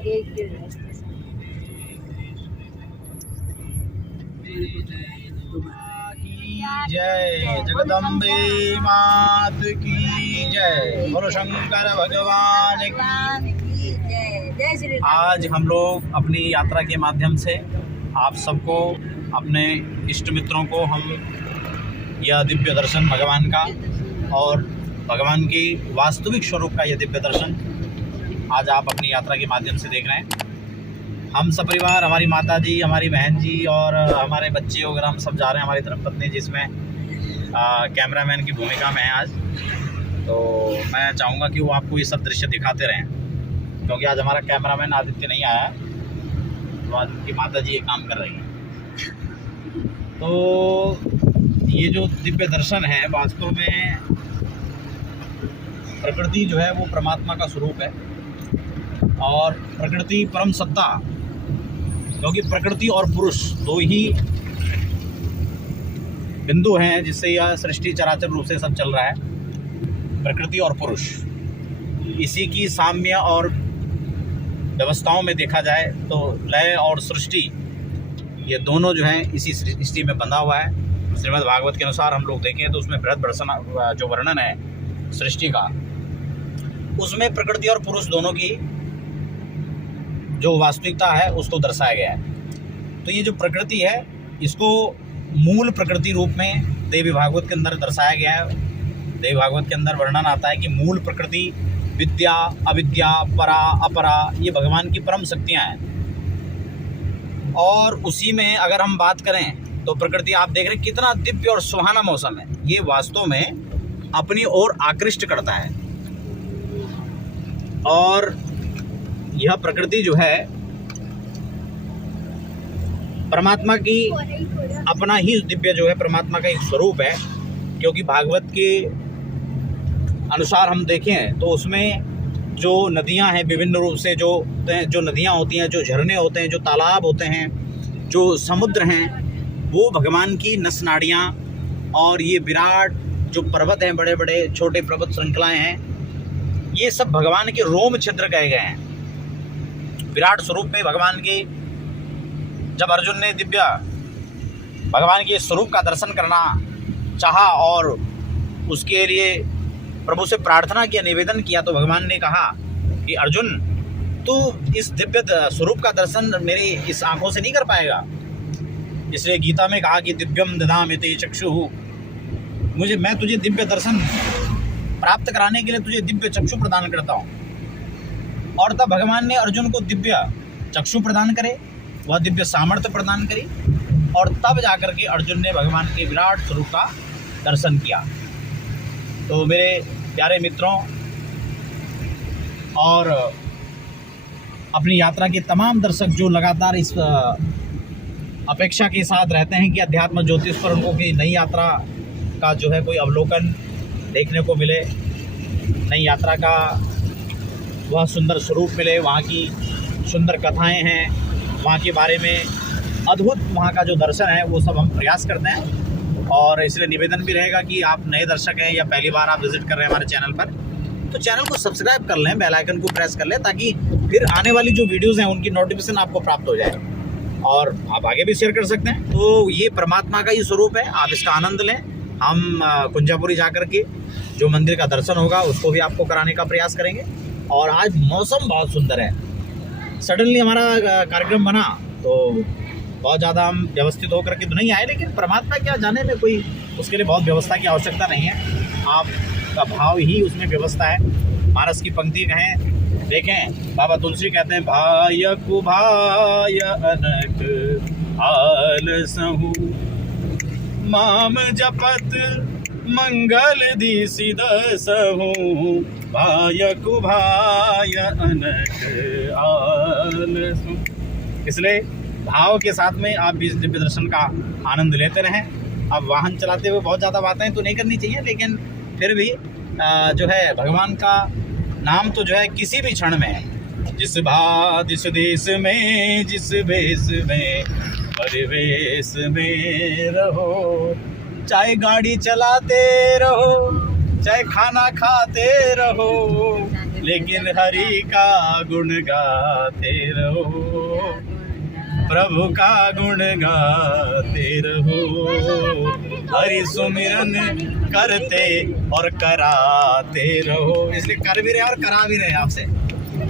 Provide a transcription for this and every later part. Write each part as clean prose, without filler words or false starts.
एक जय जगदम्बे मात की जय, बोलो शंकर भगवान की। जय श्री राम। आज हम लोग अपनी यात्रा के माध्यम से आप सबको, अपने इष्ट मित्रों को हम यह दिव्य दर्शन भगवान का और भगवान की वास्तविक स्वरूप का यह दिव्य दर्शन आज आप अपनी यात्रा के माध्यम से देख रहे हैं। हम सब परिवार, हमारी माता जी, हमारी बहन जी और हमारे बच्चे वगैरह हम सब जा रहे हैं। हमारी धर्मपत्नी जिसमें कैमरामैन की भूमिका में है आज, तो मैं चाहूँगा कि वो आपको ये सब दृश्य दिखाते रहें, क्योंकि आज हमारा कैमरामैन आदित्य नहीं आया है, तो आज उनकी माता जी ये काम कर रही हैं। तो ये जो दिव्य दर्शन है, वास्तव में प्रकृति जो है वो परमात्मा का स्वरूप है और प्रकृति परम सत्ता, क्योंकि प्रकृति और पुरुष दो ही बिंदु हैं जिससे यह सृष्टि चराचर रूप से सब चल रहा है। प्रकृति और पुरुष, इसी की साम्य और व्यवस्थाओं में देखा जाए तो लय और सृष्टि, ये दोनों जो हैं इसी सृष्टि में बंधा हुआ है। श्रीमद् भागवत के अनुसार हम लोग देखें तो उसमें बृहद दर्शन जो वर्णन है सृष्टि का, उसमें प्रकृति और पुरुष दोनों की जो वास्तविकता है उसको दर्शाया गया है। तो ये जो प्रकृति है, इसको मूल प्रकृति रूप में देवी भागवत के अंदर दर्शाया गया है। देवी भागवत के अंदर वर्णन आता है कि मूल प्रकृति विद्या, अविद्या, परा, अपरा, ये भगवान की परम शक्तियाँ हैं। और उसी में अगर हम बात करें तो प्रकृति, आप देख रहे हैं कितना दिव्य और सुहाना मौसम है, ये वास्तव में अपनी ओर आकृष्ट करता है। और यह प्रकृति जो है परमात्मा की अपना ही दिव्य जो है परमात्मा का एक स्वरूप है, क्योंकि भागवत के अनुसार हम देखें तो उसमें जो नदियां हैं विभिन्न रूप से जो नदियां होती हैं, जो झरने होते हैं, जो तालाब होते हैं, जो समुद्र हैं, वो भगवान की नस नाड़ियाँ और ये विराट जो पर्वत हैं, बड़े बड़े छोटे पर्वत श्रृंखलाएँ हैं, ये सब भगवान के रोम छिद्र कहे गए हैं। विराट स्वरूप में भगवान के, जब अर्जुन ने दिव्य भगवान के स्वरूप का दर्शन करना चाहा और उसके लिए प्रभु से प्रार्थना किया, निवेदन किया, तो भगवान ने कहा कि अर्जुन, तू इस दिव्य स्वरूप का दर्शन मेरी इस आंखों से नहीं कर पाएगा। इसलिए गीता में कहा कि दिव्यम ददामि ते चक्षुः, मैं तुझे दिव्य दर्शन प्राप्त कराने के लिए तुझे दिव्य चक्षु प्रदान करता हूँ। और तब भगवान ने अर्जुन को दिव्य चक्षु प्रदान करे, वह दिव्य सामर्थ्य प्रदान करी, और तब जाकर के अर्जुन ने भगवान के विराट स्वरूप का दर्शन किया। तो मेरे प्यारे मित्रों और अपनी यात्रा के तमाम दर्शक जो लगातार इस अपेक्षा के साथ रहते हैं कि अध्यात्म ज्योतिष पर उनको की नई यात्रा का जो है कोई अवलोकन देखने को मिले, नई यात्रा का वह सुंदर स्वरूप मिले, वहाँ की सुंदर कथाएं हैं, वहाँ के बारे में अद्भुत वहाँ का जो दर्शन है वो सब हम प्रयास करते हैं। और इसलिए निवेदन भी रहेगा कि आप नए दर्शक हैं या पहली बार आप विजिट कर रहे हैं हमारे चैनल पर, तो चैनल को सब्सक्राइब कर लें, बेल आइकन को प्रेस कर लें, ताकि फिर आने वाली जो वीडियोज़ हैं उनकी नोटिफिकेशन आपको प्राप्त हो जाए और आप आगे भी शेयर कर सकते हैं। तो ये परमात्मा का ही स्वरूप है, आप इसका आनंद लें। हम कुंजापुरी जा कर के जो मंदिर का दर्शन होगा उसको भी आपको कराने का प्रयास करेंगे। और आज मौसम बहुत सुंदर है, सडनली हमारा कार्यक्रम बना तो बहुत ज़्यादा हम व्यवस्थित होकर के तो नहीं आए, लेकिन परमात्मा क्या जाने में कोई उसके लिए बहुत व्यवस्था की आवश्यकता नहीं है, आपका भाव ही उसमें व्यवस्था है। मानस की पंक्ति कहें, देखें बाबा तुलसी कहते हैं, भाय को भाय अनक हाल सहु, माम जपत मंगल दिसि दसहु, भाय को भाय अनक हाल सहु। इसलिए भाव के साथ में आप भी इस दिव्य दर्शन का आनंद लेते रहें। अब वाहन चलाते हुए बहुत ज़्यादा बातें तो नहीं करनी चाहिए, लेकिन फिर भी जो है भगवान का नाम तो जो है किसी भी क्षण में, जिस देश में, जिस भेष में, परिवेश में रहो, चाहे गाड़ी चलाते रहो, चाहे खाना खाते रहो, लेकिन हरि का गुण गाते रहो, प्रभु का गुण गाते रहो, हरि सुमिरन करते और कराते रहो। इसलिए कर भी रहे और करा भी रहे आपसे।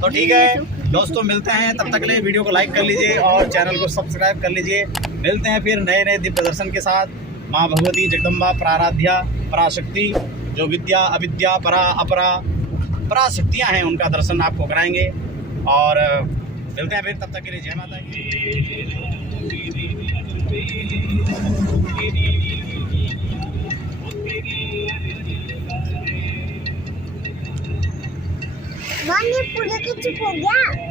तो ठीक है दोस्तों, मिलते हैं, तब तक के लिए वीडियो को लाइक कर लीजिए और चैनल को सब्सक्राइब कर लीजिए। मिलते हैं फिर नए नए दिव्य दर्शन के साथ। माँ भगवती जगदम्बा प्राराध्या पराशक्ति, जो विद्या अविद्या परा अपरा पराशक्तियाँ हैं, उनका दर्शन आपको कराएंगे। और मिलते हैं फिर, तब तक के लिए जय माता ये पूरा कुछ हो गया।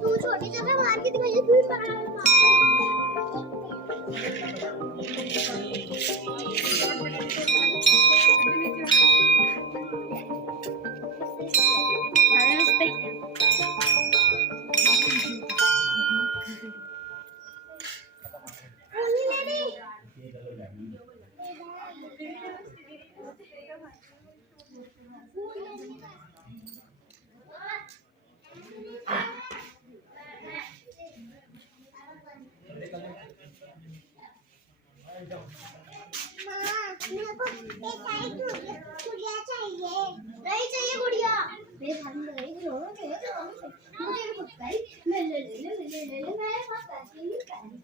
तू छोटी जगह मार के दिखाइए, तू मेरे को एक गुड़िया चाहिए। नहीं चाहिए गुड़िया, मेरे घर में रहेगी रोज मुझे भी कुछ चाहिए। ले ले ले ले ले ले ले, मेरे पास पैसे नहीं चाहिए।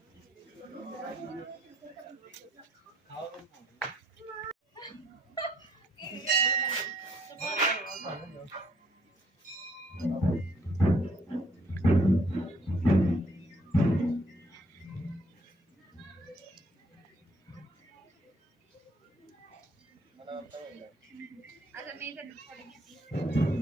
अच्छा नहीं